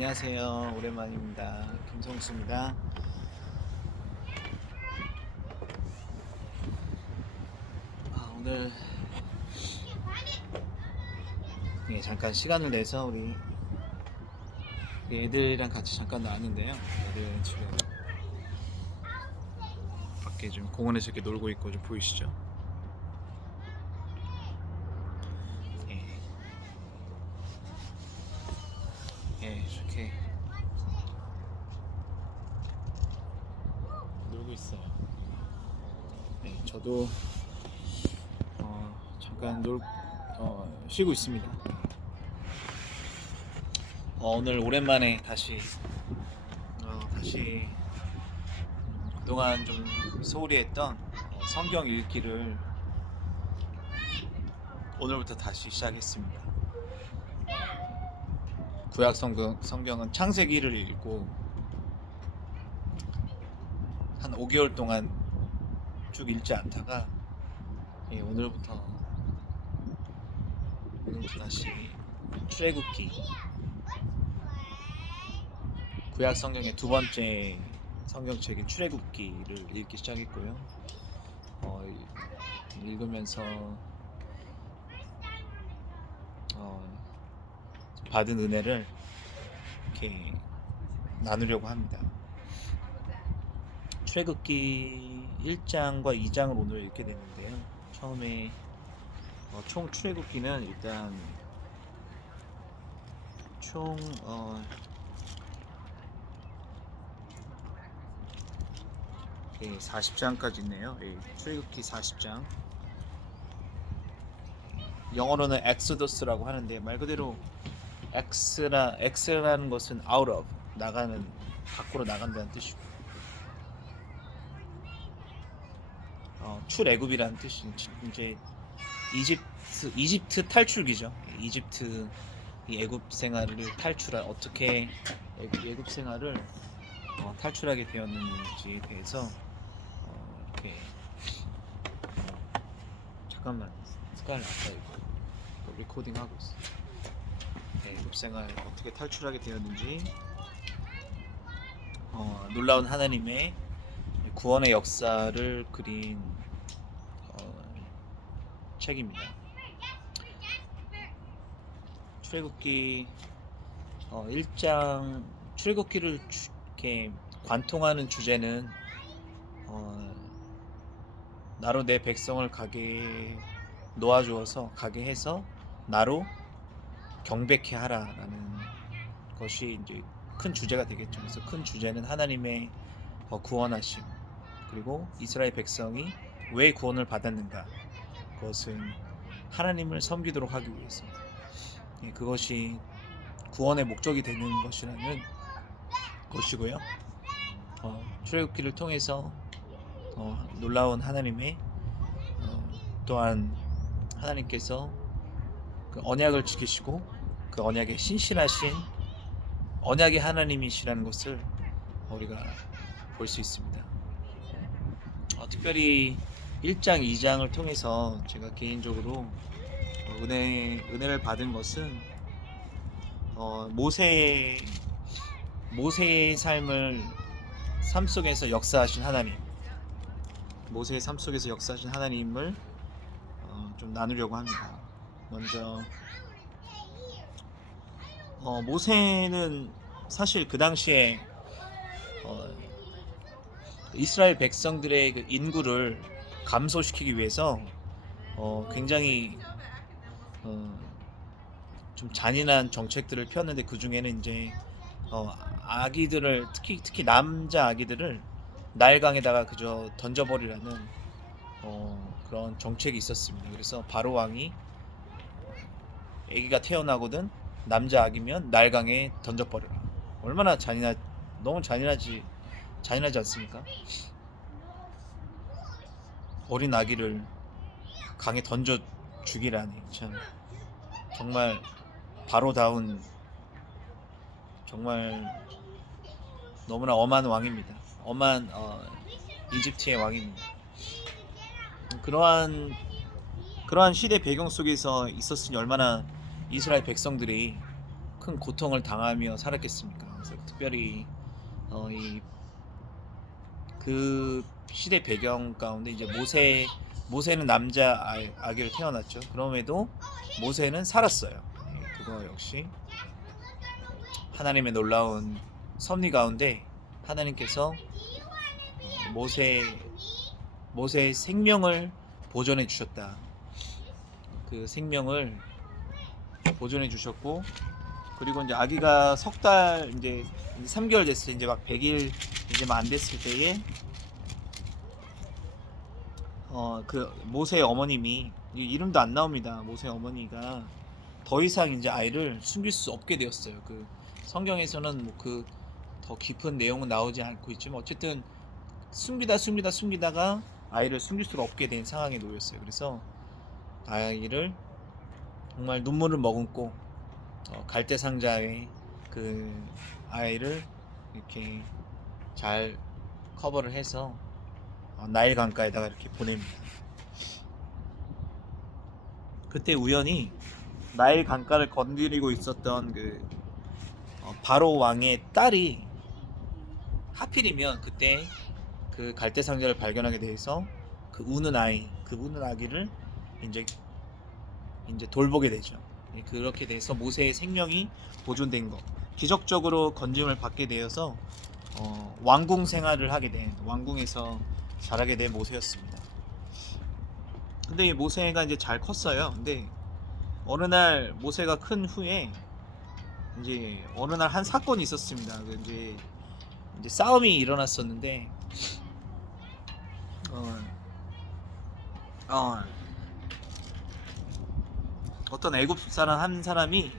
안녕하세요. 오랜만입니다. 김성수입니다. 오늘 잠깐 시간을 내서 우리 애들이랑 같이 잠깐 나왔는데요. 애들 지금 밖에 좀 공원에서 이렇게 놀고 있고 좀 보이시죠? 예, 이렇게 놀고 있어요. 저도 잠깐 쉬고 있습니다. 오늘 오랜만에 다시 그동안 좀 소홀히 했던 성경 읽기를 오늘부터 다시 시작했습니다. 구약 성경은 창세기를 읽고 한 5개월 동안 쭉 읽지 않다가 오늘부터 다시 출애굽기, 구약 성경의 두 번째 성경책인 출애굽기를 읽기 시작했고요. 읽으면서 받은 은혜를 이렇게 나누려고 합니다. 출애굽기 1장과 2장을 오늘 읽게 됐는데요. 처음에 총 출애굽기는 일단 총 40장까지 있네요. 출애굽기 40장. 영어로는 엑소더스라고 하는데 말 그대로 엑스라는 것은 out of, 나가는, 밖으로 나간다는 뜻이고, 출애굽이라는 뜻이 이제 이집트 탈출기죠. 이집트 이 애굽 생활을 어떻게 애굽 생활을 탈출하게 되었는지에 대해서 이렇게 잠깐만 스카일 아까 이거 리코딩 하고 있어. 애굽 생활 어떻게 탈출하게 되었는지, 놀라운 하나님의 구원의 역사를 그린 책입니다. 출애굽기 1장 출애굽기를 이렇게 관통하는 주제는 나로 내 백성을 놓아주어서 가게 해서 나로 경배케 하라라는 것이 이제 큰 주제가 되겠죠. 그래서 큰 주제는 하나님의 구원하심, 그리고 이스라엘 백성이 왜 구원을 받았는가, 그것은 하나님을 섬기도록 하기 위해서, 그것이 구원의 목적이 되는 것이라는 것이고요. 출애굽기를 통해서 놀라운 하나님의 또한 하나님께서 그 언약을 지키시고 그 언약에 신실하신 언약의 하나님이시라는 것을 우리가 볼 수 있습니다. 특별히 1장, 2장을 통해서 제가 개인적으로 은혜를 받은 것은 모세의 삶 속에서 역사하신 하나님, 모세의 삶 속에서 역사하신 하나님을 좀 나누려고 합니다. 먼저 모세는 사실 그 당시에 이스라엘 백성들의 그 인구를 감소시키기 위해서 굉장히 좀 잔인한 정책들을 폈는데, 그 중에는 이제 아기들을 특히 남자 아기들을 나일강에다가 그저 던져버리라는 그런 정책이 있었습니다. 그래서 바로 왕이 아기가 태어나거든 남자 아기면 나일강에 던져버려라. 얼마나 너무 잔인하지 않습니까? 어린 아기를 강에 던져 죽이라니, 참 정말 바로다운, 정말 너무나 엄한 왕입니다. 엄한 이집트의 왕입니다. 그러한 시대 배경 속에서 있었으니 얼마나 이스라엘 백성들이 큰 고통을 당하며 살았겠습니까? 그래서 특별히 이 그 시대 배경 가운데 이제 모세는 남자 아기를 태어났죠. 그럼에도 모세는 살았어요. 예, 그거 역시 하나님의 놀라운 섭리 가운데 하나님께서 모세 모세의 생명을 보존해 주셨다. 그 생명을 보존해 주셨고, 그리고 이제 아기가 석 달 이제 3개월 됐을 때 이제 막 100일 이제 막 안 됐을 때에 그 모세의 어머님이, 이름도 안 나옵니다. 모세의 어머니가 더 이상 이제 아이를 숨길 수 없게 되었어요. 그 성경에서는 뭐 그 더 깊은 내용은 나오지 않고 있지만 어쨌든 숨기다가 아이를 숨길 수가 없게 된 상황에 놓였어요. 그래서 아이를 정말 눈물을 머금고 갈대 상자에 그 아이를 이렇게 잘 커버를 해서 나일 강가에다가 이렇게 보냅니다. 그때 우연히 나일 강가를 건드리고 있었던 그 바로 왕의 딸이 하필이면 그때 그 갈대 상자를 발견하게 돼서 그 우는 아기를 이제 돌보게 되죠. 그렇게 돼서 모세의 생명이 보존된 것, 기적적으로 건짐을 받게 되어서 왕궁 생활을 하게 된, 왕궁에서 자라게 된 모세였습니다. 근데 이 모세가 이제 잘 컸어요. 근데 어느 날 모세가 큰 후에 이제 어느 날 한 사건이 있었습니다. 이제 싸움이 일어났었는데 어, 어, 어떤 애굽 사람 한 사람이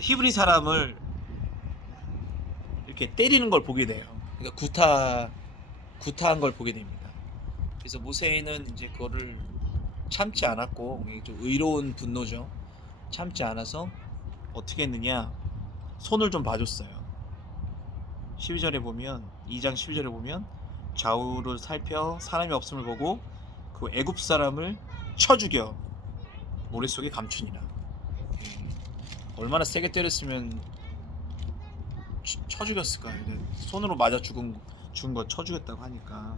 히브리 사람을 이렇게 때리는 걸 보게 돼요. 그러니까 구타한 걸 보게 됩니다. 그래서 모세는 이제 그거를 참지 않았고, 이게 좀 의로운 분노죠. 참지 않아서 어떻게 했느냐, 손을 좀 봐줬어요. 12절에 보면, 2장 12절에 보면 좌우를 살펴 사람이 없음을 보고 그 애굽 사람을 쳐 죽여 모래 속에 감추니라. 얼마나 세게 때렸으면 쳐 죽였을까요? 손으로 맞아 죽은 거 쳐 죽였다고 하니까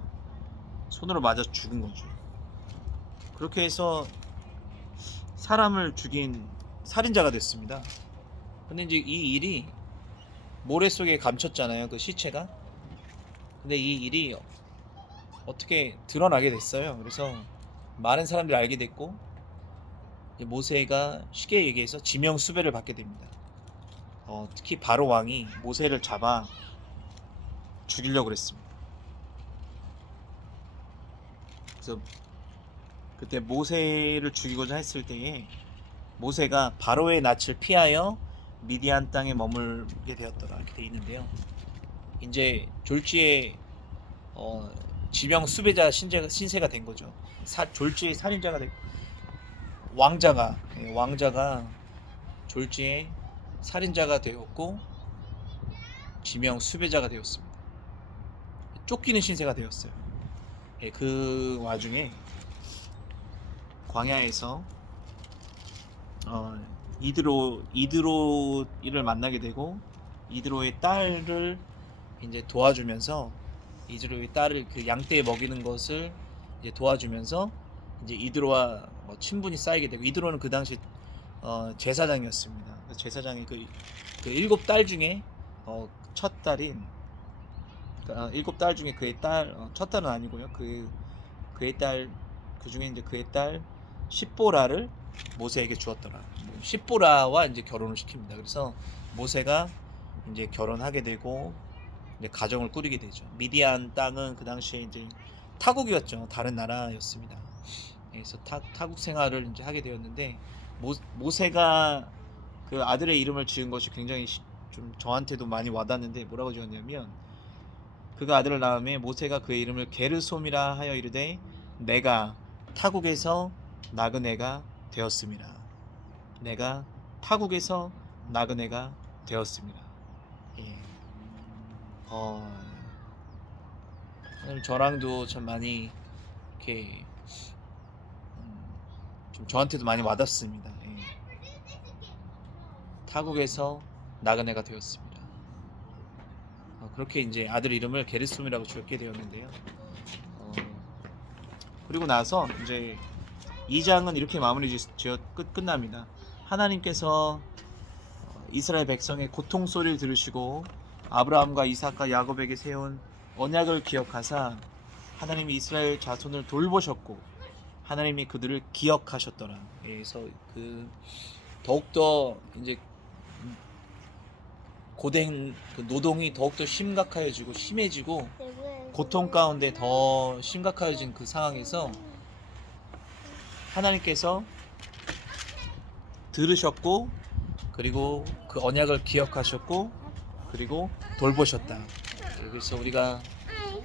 손으로 맞아 죽은 거죠. 그렇게 해서 사람을 죽인 살인자가 됐습니다. 근데 이제 이 일이 모래 속에 감췄잖아요, 그 시체가. 근데 이 일이 어떻게 드러나게 됐어요. 그래서 많은 사람들이 알게 됐고, 모세가 쉽게 얘기해서 지명 수배를 받게 됩니다. 특히 바로 왕이 모세를 잡아 죽이려고 그랬습니다. 그래서 그때 모세를 죽이고자 했을 때에 모세가 바로의 낯을 피하여 미디안 땅에 머물게 되었더라, 이렇게 돼 있는데요. 이제 졸지에 지명 수배자 신세가 된 거죠. 졸지에 살인자가 되고, 왕자가 졸지에 살인자가 되었고 지명 수배자가 되었습니다. 쫓기는 신세가 되었어요. 그 와중에 광야에서 이드로이를 만나게 되고, 이드로의 딸을 이제 도와주면서, 이드로의 딸을 그 양떼에 먹이는 것을 이제 도와주면서 이제 이드로와 친분이 쌓이게 되고, 이드로는 그 당시 제사장이었습니다. 제사장이 그 7딸 중에 첫 딸인, 7딸 중에 그의 딸, 첫 딸은 아니고요. 그의 딸, 그 중에 이제 그의 딸 십보라를 모세에게 주었더라. 십보라와 이제 결혼을 시킵니다. 그래서 모세가 이제 결혼하게 되고 이제 가정을 꾸리게 되죠. 미디안 땅은 그 당시에 이제 타국이었죠. 다른 나라였습니다. 그래서 타국 생활을 이제 하게 되었는데, 모세가 그 아들의 이름을 지은 것이 굉장히 좀 저한테도 많이 와닿는데, 뭐라고 지었냐면, 그가 아들을 낳음에 모세가 그의 이름을 게르솜이라 하여 이르되 내가 타국에서 낳은 애가 되었습니다. 내가 타국에서 낳은 애가 되었습니다. 예. 저랑도 참 많이 이렇게 좀 저한테도 많이 와닿습니다. 예. 타국에서 나그네가 되었습니다. 그렇게 이제 아들 이름을 게르솜이라고 지었게 되었는데요. 그리고 나서 이제 2장은 이렇게 마무리 지어 끝납니다. 하나님께서 이스라엘 백성의 고통 소리를 들으시고 아브라함과 이삭과 야곱에게 세운 언약을 기억하사 하나님이 이스라엘 자손을 돌보셨고 하나님이 그들을 기억하셨더라. 그래서 그 더욱더 이제 고된 그 노동이 더욱더 심각해지고 심해지고 고통 가운데 더 심각해진 그 상황에서 하나님께서 들으셨고 그리고 그 언약을 기억하셨고 그리고 돌보셨다. 그래서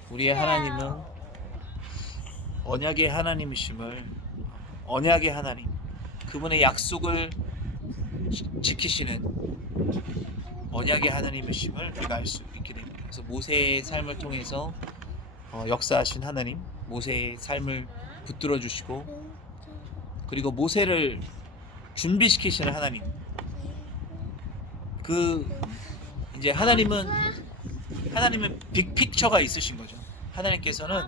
우리의 하나님은 언약의 하나님이심을 언약의 하나님 그분의 약속을 지키시는 언약의 하나님이심을 우리가 알 수 있게 됩니다. 그래서 모세의 삶을 통해서 역사하신 하나님, 모세의 삶을 붙들어 주시고 그리고 모세를 준비시키시는 하나님. 그 이제 하나님은 빅픽처가 있으신 거죠. 하나님께서는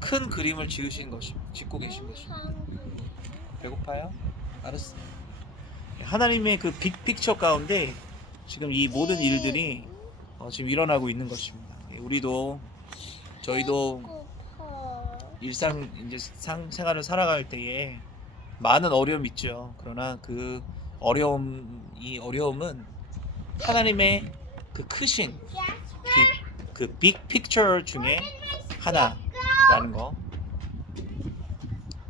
큰 그림을 짓고 계신 것입니다. 배고파요? 알았어. 하나님의 그 빅픽처 가운데 지금 이 모든 일들이 지금 일어나고 있는 것입니다. 저희도 일상 이제 생활을 살아갈 때에 많은 어려움이 있죠. 그러나 그 어려움은 하나님의 그 크신 그 빅 픽처 중에 하나라는 거.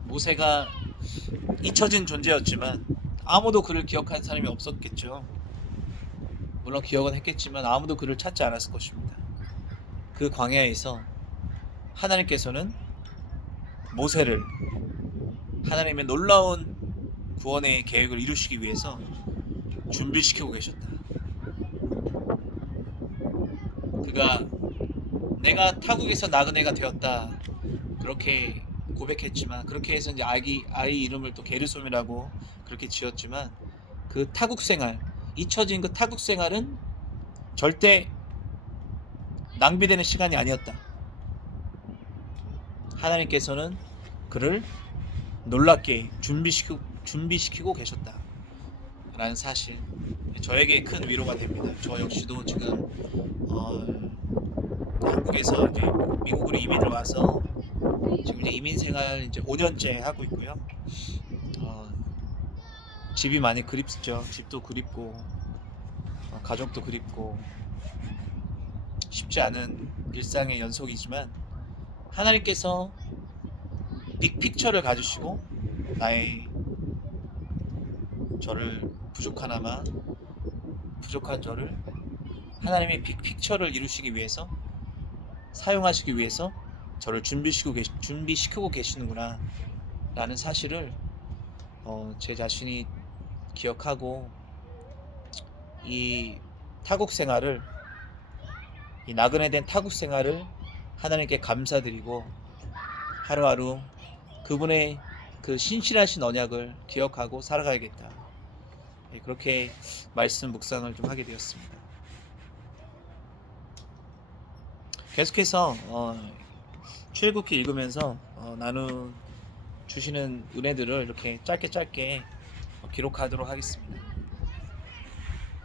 모세가 잊혀진 존재였지만 아무도 그를 기억하는 사람이 없었겠죠. 물론 기억은 했겠지만 아무도 그를 찾지 않았을 것입니다. 그 광야에서 하나님께서는 모세를 하나님의 놀라운 구원의 계획을 이루시기 위해서 준비시키고 계셨다. 그가 내가 타국에서 나그네가 되었다 그렇게 고백했지만 그렇게 해서 이제 아이 이름을 또 게르솜이라고 그렇게 지었지만 그 타국 생활 잊혀진 그 타국 생활은 절대 낭비되는 시간이 아니었다. 하나님께서는 그를 놀랍게 준비시키고 계셨다 라는 사실 저에게 큰 위로가 됩니다. 저 역시도 지금 한국에서 이제 미국으로 이민을 와서 지금 이제 이민 생활 이제 5년째 하고 있고요. 집이 많이 그립죠. 집도 그립고 가족도 그립고 쉽지 않은 일상의 연속이지만 하나님께서 빅픽처를 가지시고 저를 부족한 저를 하나님의 빅픽처를 이루시기 위해서 사용하시기 위해서 저를 준비시키고 계시는구나 라는 사실을 제 자신이 기억하고 이 나그네 된 타국 생활을 하나님께 감사드리고 하루하루 그분의 그 신실하신 언약을 기억하고 살아가야겠다. 그렇게 말씀 묵상을 좀 하게 되었습니다. 계속해서 출애굽기 읽으면서 나누 주시는 은혜들을 이렇게 짧게 기록하도록 하겠습니다.